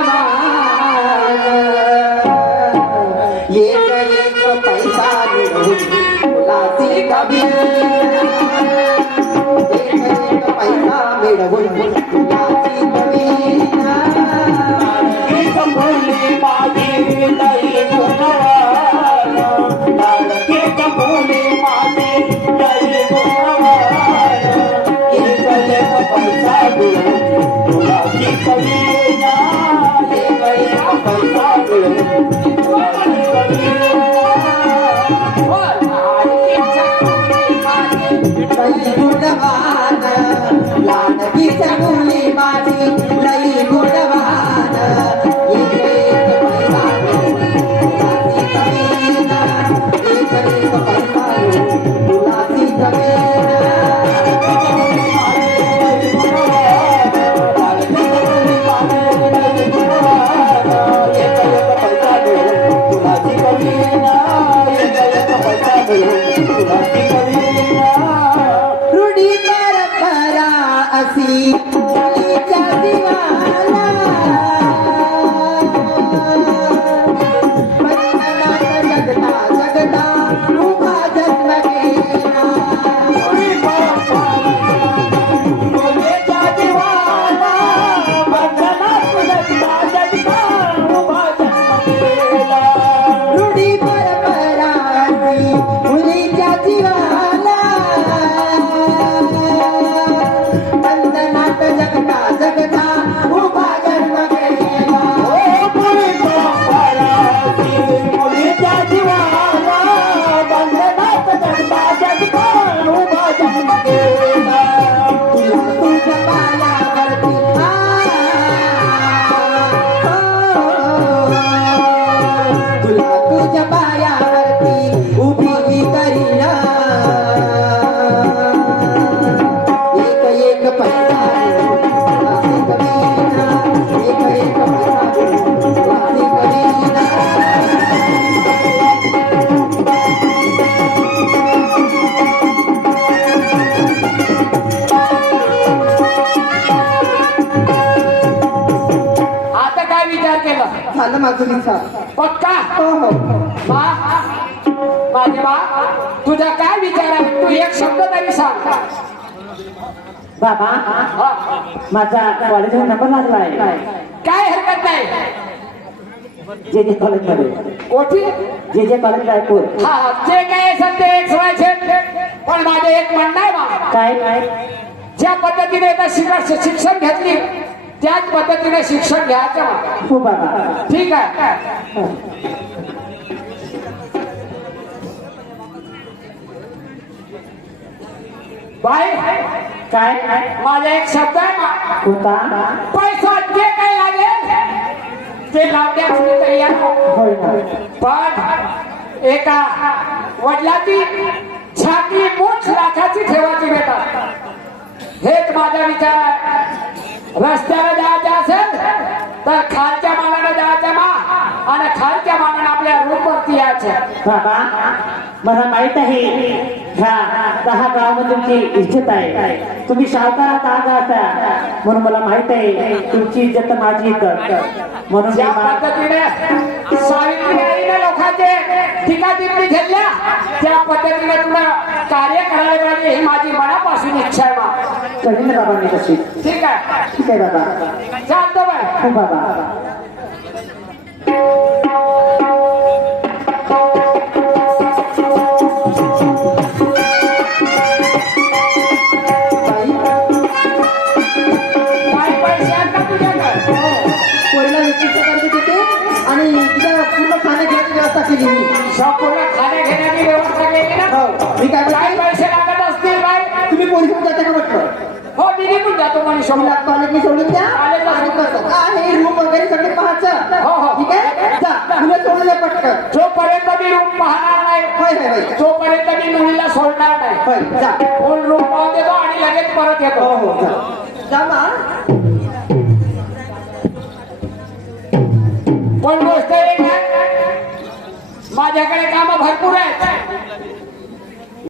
गुणवान एक एक पैसा मिळवून फुलाची कवी एक एक पैसा मिळवून फुलाची कवी कमोली माझी लई गुणवान लाडकी कमोली माझी लई गुणवान एक एक पैसा मिळवून फुलाची कवीना एक एक पैसा मिळवून फुलाची लई गुणवान लाडकी मुली माझी लई गुणवान एक एक पैसा मिळवून फुलाची कवीना एक एक पैसा मिळवून फुलाची कवीना रूढी परंपरा अशी मुलीच्या दिवाला पंचनाथ जगता जगता उभा जन्म गेला रूढी परंपरा अशी मुलीच्या दिवाला पंचनाथ जगता जगता उभा जन्म गेला तुझ्या पायावरती तुला तुझ्या पायावरती उभी करीना एक एक पैसा वासी करीना एक एक पैसा वासी करीना आता काय विचार केला झालं माझं विचार पक्का हो हो बा माझे बा तुझा काय विचार आहे तू एक शब्द तरी सांग बाबा हा. माझा कॉलेजवर नंबर लागलाय काय हरकत नाही जे जे कॉलेज मध्ये कोठी जे जे कॉलेज रायपूर हा जे काय असेल ते एक सोडायचे पण माझे एक म्हणणं आहे बा काय काय ज्या पद्धतीने आता शिक्षण घेतली त्याच पद्धतीने शिक्षण घ्यायचं बा. हो बाबा ठीक आहे बाई काय माझा एक शब्द आहे बा. होता पैसा जे काही लागेल ते लावण्यास मी तयार आहे. होय ना पण एका वडिलाची छाती 5 लाखाची ठेवायची बेटा हेच माझा विचार आहे रस्त्याला जायचं असेल तर खालच्या मानानं जायचं मा आणि खालच्या मानानं आपल्या रूपवरती यायचं बाबा मला माहित आहे ह्या 10 गावामध्ये तुमची इज्जत आहे तुम्ही सावकारात आहात म्हणून मला माहित आहे तुमची इज्जत माझी इज्जत म्हणून ज्या मी मा- पद्धतीने सावित्री आईने लोकांचे टीका टिप्पणी घेतल्या त्या पद्धतीने तुला कार्य करायला पाहिजे ही माझी मनापासून इच्छा आहे बा. करीन ना बाबा मी तशी ठीक आहे ठीक आहे बाबा चालतो बाय हो बाबा काही पैसे आहेत का तुझ्याकडे पोरीला व्यक्तीचं कर्ज देते आणि तिला पूर्ण खाण्याची व्यवस्था केली मी संपूर्ण खाण्या घेण्याची व्यवस्था केली ना हो मी काय काही बोलते पैसे लागत असतील बाय तुम्ही पोलिसात जाता का म्हटलं हो मी निघून जातो म्हणे मला कॉलेजने सोडून द्या कॉलेजला आणि कसं आहे रूम वगैरे सगळे पाहायचं हो, हो. ठीक आहे जा मुलं सोडून द्या पटकन जोपर्यंत मी रूम पाहणार नाही होय होय होय तोपर्यंत मी मुलीला सोडणार नाही होय जा फुल रूम पाहून देतो आणि लगेच परत येतो हो हो जा जा मा पण गोष्ट एक आहे माझ्याकडे कामं भरपूर आहेत